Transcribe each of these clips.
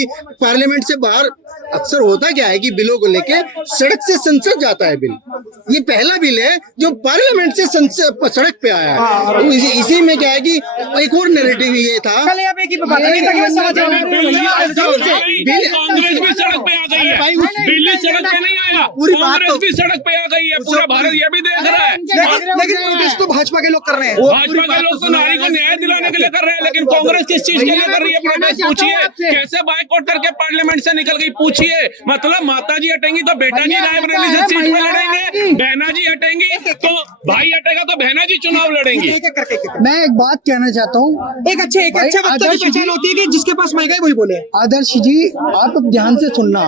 कि पार्लियामेंट से बाहर अक्सर होता क्या है कि बिलों को लेके सड़क से संसद जाता है बिल। ये पहला बिल है जो पार्लियामेंट से सड़क पे आया है। तो इसी में क्या है कि एक और नैरेटिव ये था, कांग्रेस भी सड़क पे आ गई है, दिल्ली सड़क पे नहीं आया, कांग्रेस भी सड़क पे आ गई है, पूरा भारत ये भी देख रहा है। लेकिन प्रोटेस्ट तो भाजपा के लोग कर रहे हैं। भाजपा के लोग तो नारी को न्याय दिलाने के लिए कर रहे हैं, लेकिन कांग्रेस किस चीज के लिए कर रही है प्रोटेस्ट? पूछिए कैसे बाइकआउट करके पार्लियामेंट से निकल गई, पूछिए। मतलब माता जी हटेंगी तो बेटा जी रायबरेली से सीट में लड़ेंगे, बहना जी हटेंगी तो भाई हटेगा तो बहना जी चुनाव लड़ेंगी। मैं एक बात कहना चाहता हूँ, एक अच्छे वक्ता की पहचान होती है कि जिसके पास माइक है वही बोले। आदर्श जी आप ध्यान से सुनना,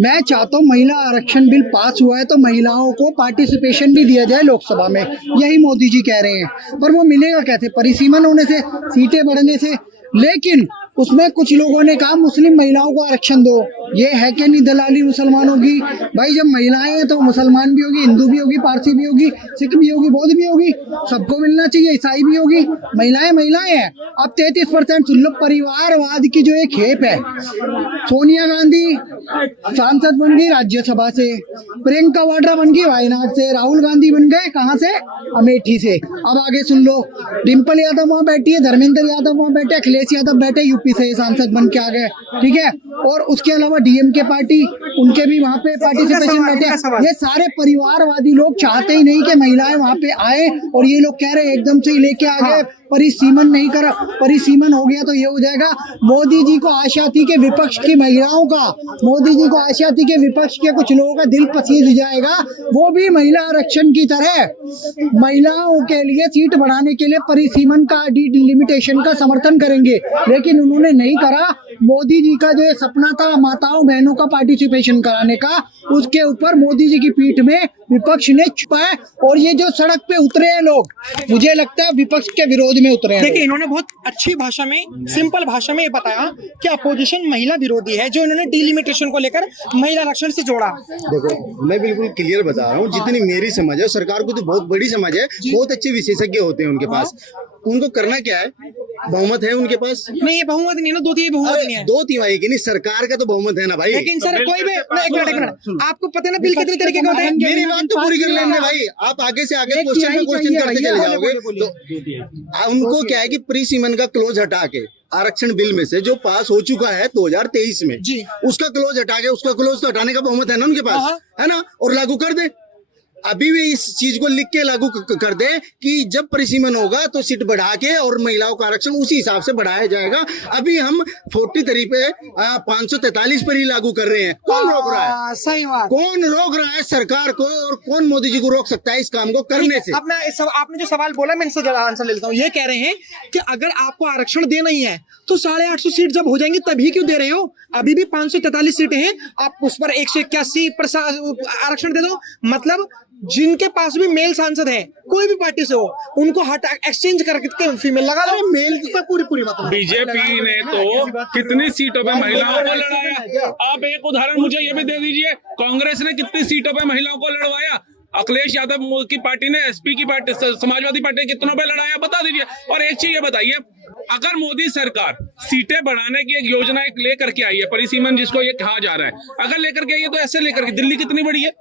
मैं चाहता हूँ महिला आरक्षण बिल पास हुआ है तो महिलाओं को पार्टिसिपेशन भी दिया जाए लोकसभा में, यही मोदी जी कह रहे हैं। पर वो मिलेगा कैसे? परिसीमन होने से, सीटें बढ़ने से। लेकिन उसमें कुछ लोगों ने कहा मुस्लिम महिलाओं को आरक्षण दो। ये है कि नहीं दलाली मुसलमानों की? भाई जब महिलाएं हैं तो मुसलमान भी होगी, हिंदू भी होगी, पारसी भी होगी, सिख भी होगी, बौद्ध भी होगी, सबको मिलना चाहिए। ईसाई भी होगी, महिलाएं हैं। अब 33% सुन लो। परिवारवाद की जो एक खेप है, सोनिया गांधी सांसद बन गई राज्यसभा से, प्रियंका वाड्रा बन गई वायनाड से, राहुल गांधी बन गए कहाँ से? अमेठी से। अब आगे सुन लो, डिम्पल यादव वहाँ बैठी है, धर्मेंद्र यादव वहाँ बैठे, अखिलेश यादव बैठे यूपी से सांसद बन के आ गए, ठीक है। और उसके अलावा डीएमके पार्टी, उनके भी वहाँ पे पार्टिसिपेशन बैठे। ये सारे परिवारवादी लोग चाहते ही नहीं कि महिलाएं वहाँ पे आए, और ये लोग कह रहे हैं एकदम से ही लेके आ गए। परिसीमन नहीं करा, परिसीमन हो गया तो ये हो जाएगा। मोदी जी को आशा थी कि विपक्ष की महिलाओं का, मोदी जी को आशा थी कि विपक्ष के कुछ लोगों का दिल पसीज जाएगा, वो भी महिला आरक्षण की तरह महिलाओं के लिए सीट बढ़ाने के लिए परिसीमन का, डिलिमिटेशन का समर्थन करेंगे। लेकिन उन्होंने नहीं करा। मोदी जी का जो ये सपना था माताओं बहनों का पार्टिसिपेशन कराने का, उसके ऊपर मोदी जी की पीठ में विपक्ष ने छुपाया। और ये जो सड़क पे उतरे हैं लोग, मुझे लगता है विपक्ष के विरोध में उतरे हैं। देखिए इन्होंने बहुत अच्छी भाषा में, सिंपल भाषा में ये बताया कि अपोजिशन महिला विरोधी है, जो इन्होंने डिलिमिटेशन को लेकर महिला आरक्षण से जोड़ा। देखो मैं बिल्कुल क्लियर बता रहा हूँ, जितनी मेरी समझ है, सरकार को तो बहुत बड़ी समझ है, बहुत अच्छे विशेषज्ञ होते हैं उनके पास। उनको करना क्या है? बहुमत है उनके पास। नहीं, ये बहुमत नहीं है ना, दो तिहाई है। 2 तिहाई की नहीं, सरकार का तो बहुमत है ना भाई। लेकिन सर कोई भी एक मिनट, आपको पता है ना बिल कितने तरीके का होता है? मेरी बात तो पूरी कर लेंगे भाई, आप आगे से आगे क्वेश्चन में क्वेश्चन करते चले जाओगे। तो उनको क्या है कि प्री सीमन का क्लोज हटा के आरक्षण बिल में से जो पास हो चुका है 2023 में जी, उसका क्लोज हटा के, उसका क्लोज तो हटाने का बहुमत है ना उनके पास, है ना, और लागू कर दे। अभी भी इस चीज को लिख के लागू कर दे कि जब परिसीमन होगा तो सीट बढ़ा के और महिलाओं का आरक्षण उसी हिसाब से बढ़ाया जाएगा। अभी हम 43 पे 543 पर ही लागू कर रहे हैं। कौन रोक रहा है? सही बात। कौन रोक रहा है सरकार को, और कौन मोदी जी को रोक सकता है इस काम को करने से? आपने जो सवाल बोला मैं इनसे आंसर ले लेता हूँ। ये कह रहे हैं कि अगर आपको आरक्षण देना ही है तो 850 सीट जब हो जाएंगी तभी क्यों दे रहे हो? अभी भी 543 सीटें हैं, आप उस पर 181 आरक्षण दे दो। मतलब जिनके पास भी मेल सांसद है, कोई भी पार्टी से हो, उनको हटा एक्सचेंज करके फीमेल लगा दो। मेल की पूरी मतलब बीजेपी ने तो कितनी सीटों पे महिलाओं को लड़ाया। आप एक उदाहरण मुझे ये भी दे दीजिए, कांग्रेस ने कितनी सीटों पे महिलाओं को लड़वाया? अखिलेश यादव की पार्टी ने, एसपी की पार्टी, समाजवादी पार्टी ने कितनों पे लड़ाया, बता दीजिए। और एक चीज ये बताइए, अगर मोदी सरकार सीटें बढ़ाने की एक योजना लेकर के आई है, परिसीमन जिसको ये कहा जा रहा है, अगर लेकर के आई है तो ऐसे लेकर के, दिल्ली कितनी बड़ी है,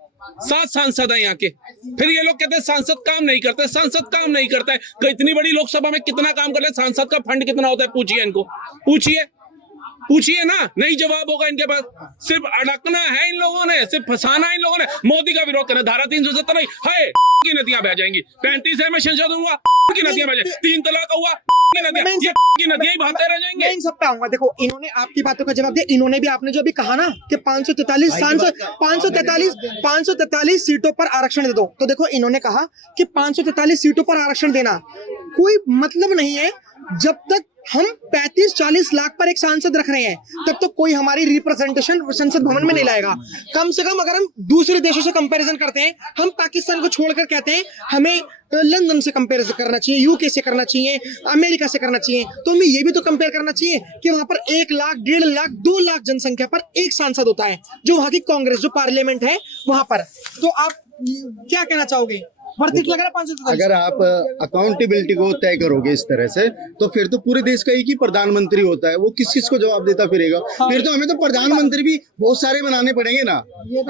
7 सांसद है यहाँ के। फिर ये लोग कहते हैं सांसद काम नहीं करते, सांसद काम नहीं करता है। इतनी बड़ी लोकसभा में कितना काम कर रहे हैं? सांसद का फंड कितना होता है? पूछिए इनको, पूछिए ना, नहीं जवाब होगा इनके पास। सिर्फ अड़कना है इन लोगों ने, सिर्फ फंसाना है इन लोगों ने, मोदी का विरोध करना। धारा 370 नहीं है, की नदियां बह जाएंगी। 35 है मैं संशोधन हुआ, की नदियां बह जाएंगी। 3 तलाक हुआ, की नदियां ही बहते रह जाएंगे। इन सब पे आऊंगा। देखो इन्होंने आपकी बातों का जवाब दिया। इन्होंने भी, आपने जो अभी कहा ना कि 543 सांसद, 543 सीटों पर आरक्षण दे दो, तो देखो इन्होंने कहा कि 543 सीटों पर आरक्षण देना कोई मतलब नहीं है। जब तक हम 35-40 लाख पर एक सांसद रख रहे हैं तब तो कोई हमारी रिप्रेजेंटेशन संसद भवन में नहीं लाएगा। कम से कम अगर हम दूसरे देशों से कंपैरिजन करते हैं, हम पाकिस्तान को छोड़कर कहते हैं हमें लंदन से कंपैरिजन करना चाहिए, यूके से करना चाहिए, अमेरिका से करना चाहिए, तो हमें ये भी तो कंपेयर करना चाहिए कि वहां पर 1 लाख, 1.5 लाख, 2 लाख जनसंख्या पर एक सांसद होता है, जो वहां की कांग्रेस, जो पार्लियामेंट है वहां पर। तो आप क्या कहना चाहोगे? वर्थित लग रहा है 543? अगर आप अकाउंटेबिलिटी को तय करोगे इस तरह से तो फिर तो पूरे देश का एक ही प्रधानमंत्री होता है, वो किस किस को जवाब देता फिरेगा? फिर तो हमें तो प्रधानमंत्री भी बहुत सारे बनाने पड़ेंगे ना।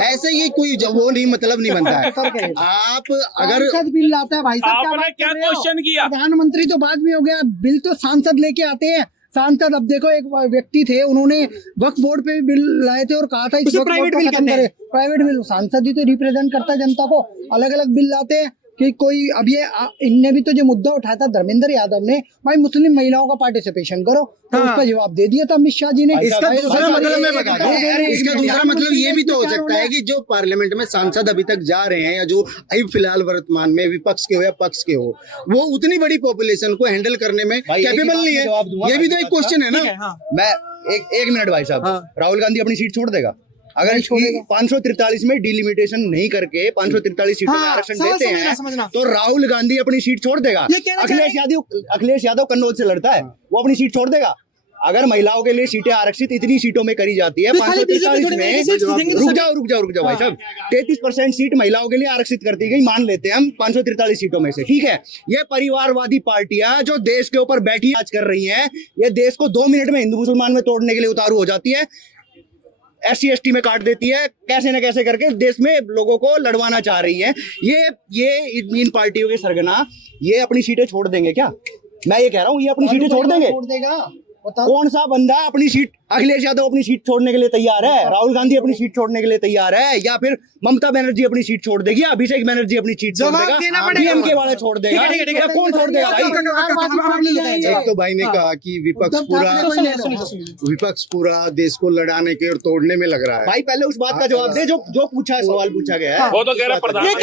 ऐसे ये कोई वो नहीं मतलब नहीं बनता है। आप अगर सांसद बिल लाता है भाई साहब, आपने क्या क्वेश्चन किया? प्रधानमंत्री तो बाद में हो गया, बिल तो सांसद लेके आते हैं। सांसद, अब देखो एक व्यक्ति थे, उन्होंने वक्फ बोर्ड पे भी बिल लाए थे और कहा था इस उसे वक्त प्राइवेट बोर्ड को बिल खत्म कहते हैं। करें। प्राइवेट बिल, सांसद ही तो रिप्रेजेंट करता है जनता को। अलग अलग बिल लाते हैं कि कोई, अब ये इनने भी तो जो मुद्दा उठाया था धर्मेंद्र यादव ने, भाई मुस्लिम महिलाओं का पार्टिसिपेशन करो, तो हाँ। उसका जवाब दे दिया था अमित शाह जी ने। इसका दूसरा मतलब मैं बता दूं, अरे, इसका दूसरा मतलब ये भी तो हो सकता है कि जो पार्लियामेंट में सांसद अभी तक जा रहे हैं या जो अभी फिलहाल वर्तमान में विपक्ष के हो या पक्ष के हो, वो उतनी बड़ी पॉपुलेशन को हैंडल करने में कैपेबल नहीं है। ये भी तो एक क्वेश्चन है ना। हाँ। मैं एक मिनट भाई साहब, हाँ। राहुल गांधी अपनी सीट छोड़ देगा अगर 543 में डिलिमिटेशन नहीं करके 543 सीटों में हाँ, आरक्षण समझ- देते समझना, हैं समझना। तो राहुल गांधी अपनी सीट छोड़ देगा। ये कहना चाह रहे अखिलेश यादव कन्नौज से लड़ता है, वो अपनी सीट छोड़ देगा। अगर महिलाओं के लिए सीटें आरक्षित इतनी सीटों में करी जाती है तो खाली 543 बीजेपी में, देंगे तो रुक जाओ भाई साहब, 33% सीट महिलाओं के लिए आरक्षित कर दी गई, मान लेते हैं हम 543 सीटों में से, ठीक है। ये परिवारवादी पार्टियां जो देश के ऊपर बैठी आज कर रही हैं, ये देश को 2 मिनट में हिंदू मुसलमान में तोड़ने के लिए उतारू हो जाती है, SC ST में काट देती है, कैसे न कैसे करके देश में लोगों को लड़वाना चाह रही है। ये इन पार्टियों के सरगना ये अपनी सीटें छोड़ देंगे क्या? मैं ये कह रहा हूँ, ये अपनी सीटें छोड़ देंगे। छोड़ देगा, बताओ। कौन सा बंदा अपनी सीट, अखिलेश यादव अपनी सीट छोड़ने के लिए तैयार है, राहुल गांधी अपनी सीट छोड़ने के लिए तैयार है, या फिर ममता बनर्जी अपनी सीट छोड़ देगी, अभिषेक बनर्जी अपनी सीट छोड़ जवाब देना देगा, पड़ेगा। DMK वाला छोड़ देगा, ठीक है, या कौन छोड़ देगा भाई? एक तो भाई ने कहा कि विपक्ष पूरा देश को लड़ाने के और तोड़ने में लग रहा है। भाई पहले उस बात का जवाब दे जो पूछा है, सवाल पूछा गया है। वो तो कह रहा है प्रधान ये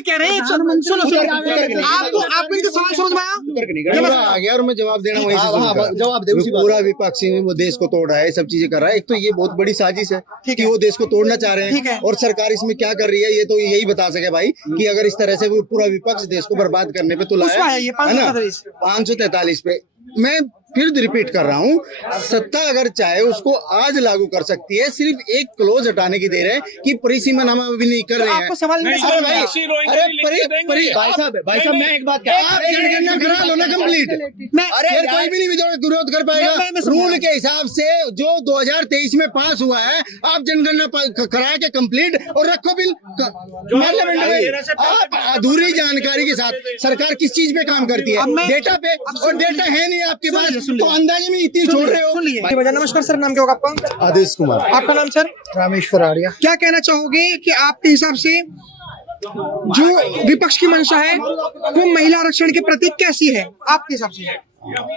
कह रहे हैं सुनो आपको इनका सवाल समझ में आया? पूरा आ गया और मैं जवाब देना वहीं से हाँ, शुरू हाँ, करा। जवाब दे, उसी बात पूरा विपक्षी वो देश को तोड़ रहा है, सब चीजें कर रहा है। एक तो ये बहुत बड़ी साजिश है कि वो देश को तोड़ना चाह रहे ठीक है। हैं और सरकार इसमें क्या कर रही है ये तो यही बता सके भाई कि अगर इस तरह से वो पूरा विपक्ष देश को बर्बाद करने पे तुला उसमें है ये है ना 543 543 पे। मैं फिर रिपीट कर रहा हूँ, सत्ता अगर चाहे उसको आज लागू कर सकती है, सिर्फ एक क्लोज हटाने की देर है कि परिसीमन हम अभी नहीं कर रहे हैं। आपको सवाल नहीं, अरे भाई, साक्षी रोएंगे, अरे लिख के देंगे। भाई साहब मैं एक बात आप जनगणना करा लो ना कंप्लीट। मैं फिर कोई भी नहीं विरोध कर पाएगा। मैं समझा। रूल के हिसाब से जो 2023 में पास हुआ है, आप जनगणना करा के कंप्लीट और रखो बिल पार्लियामेंट में। आप अधूरी जानकारी के साथ सरकार किस चीज पे काम करती अब है? मैं- डेटा पे, और डेटा है नहीं आपके पास, तो अंदाजे में इतनी छोड़ रहे हो। सुन लीजिए भैया, नमस्कार सर, नाम क्या होगा आपका? आदेश कुमार। आपका नाम सर? रामेश्वर आर्या। क्या कहना चाहोगे कि आपके हिसाब से जो विपक्ष की मंशा है वो महिला आरक्षण के प्रति कैसी है आपके हिसाब से?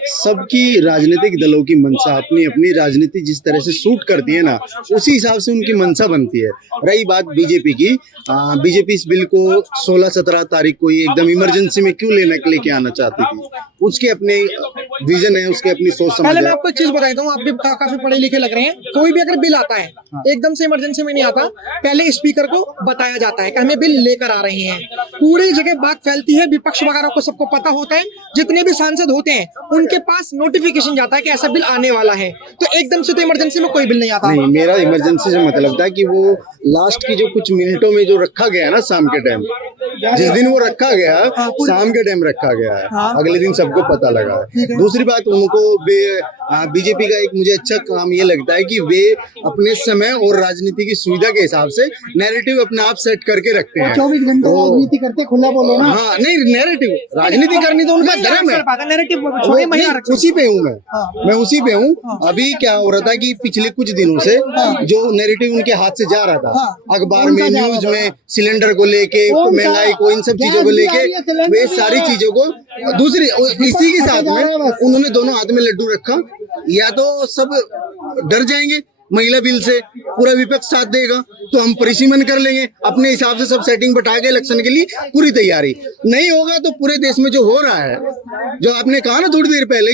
सबकी राजनीतिक दलों की मंशा अपनी अपनी राजनीति जिस तरह से सूट करती है ना, उसी हिसाब से उनकी मंशा बनती है। रही बात बीजेपी की, बीजेपी इस बिल को 16-17 तारीख को ये एकदम इमरजेंसी में क्यों लेके आना चाहती थी, उसके अपने विजन है, उसके अपनी सोच समझ पहले मैं है। आपको एक चीज बताता हूँ, आप भी काफी पढ़े लिखे लग रहे हैं। कोई भी अगर बिल आता है एकदम से इमरजेंसी में नहीं आता, पहले स्पीकर को बताया जाता है कि हमें बिल लेकर आ रहे हैं। पूरी जगह बात फैलती है, विपक्ष वगैरह को सबको पता होता है, जितने भी सांसद होते हैं उनके पास नोटिफिकेशन जाता है कि ऐसा बिल आने वाला है। तो एकदम से तो इमरजेंसी में कोई बिल नहीं आता। नहीं, मेरा इमरजेंसी से मतलब था कि वो लास्ट की जो कुछ मिनटों में जो रखा गया ना, शाम के टाइम, जिस दिन वो रखा गया, शाम के टाइम रखा गया है, अगले दिन सबको पता लगा है। दूसरी बात, उनको बीजेपी का एक मुझे अच्छा काम ये लगता है कि वे अपने समय और राजनीति की सुविधा के हिसाब से नैरेटिव अपने आप सेट करके रखते हैं। 24 घंटे तो- राजनीति करते, खुला बोलो ना। हाँ, नहीं, नैरेटिव राजनीति करनी तो उनका धर्म है। उसी पे हूँ मैं उसी पे हूँ। अभी क्या हो रहा था कि पिछले कुछ दिनों से जो नैरेटिव उनके हाथ से जा रहा था, अखबार में, न्यूज में, सिलेंडर को लेके, महंगाई को, इन सब चीजों को लेके, वे सारी चीजों को दूसरी इसी के साथ में उन्होंने दोनों हाथ में लड्डू रखा। या तो सब डर जाएंगे महिला बिल से, पूरा विपक्ष साथ देगा तो हम परिसीमन कर लेंगे अपने हिसाब से, सब सेटिंग बैठा के इलेक्शन के लिए पूरी तैयारी। नहीं होगा तो पूरे देश में जो हो रहा है, जो आपने कहा ना थोड़ी देर पहले